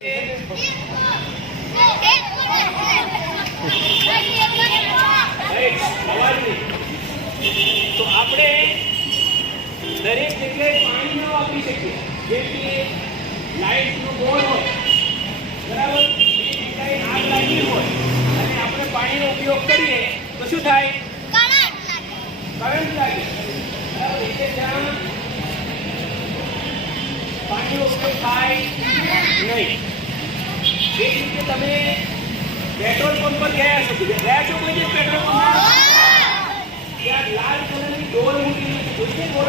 તો આપણે દરેક જગ્યાએ પાણી ન વાપરી શકીએ. જેમ કે લાઇટનો બોર્ડ હોય, બરાબર, એ જગ્યાએ આગ લાગી હોય અને આપણે પાણીનો ઉપયોગ કરીએ તો શું થાય? કરંટ લાગે. બરાબર, એટલે ત્યાં પાણીનો ઉપયોગ થાય નહીં. એ રીતે તમે પેટ્રોલ પંપ પર ગયા છો કોઈ દિવસ પેટ્રોલ પંપ ત્યાં લાલ કલરની ડોલ મૂકેલી છે, જોઈ છે? ડોલ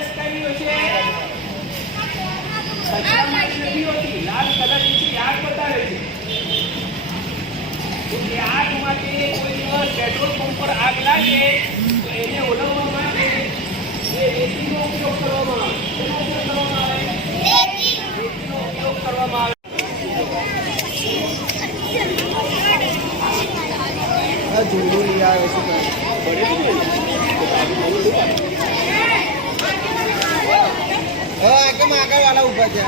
લટકાવી હોય છે, સજાવટ નથી હોતી, લાલ કલરની છે, આગ બતાવે છે. તો એ આગ માટે કોઈ દિવસ પેટ્રોલ પંપ પર આગ લાગે તો એને ઓલવવા માટે એ રેતીનો ઉપયોગ કરવામાં આવે. શેનો ઉપયોગ કરવામાં આવે? રેતીનો ઉપયોગ કરવામાં આવે. આગળ વાળા ઉભા છે.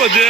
બધે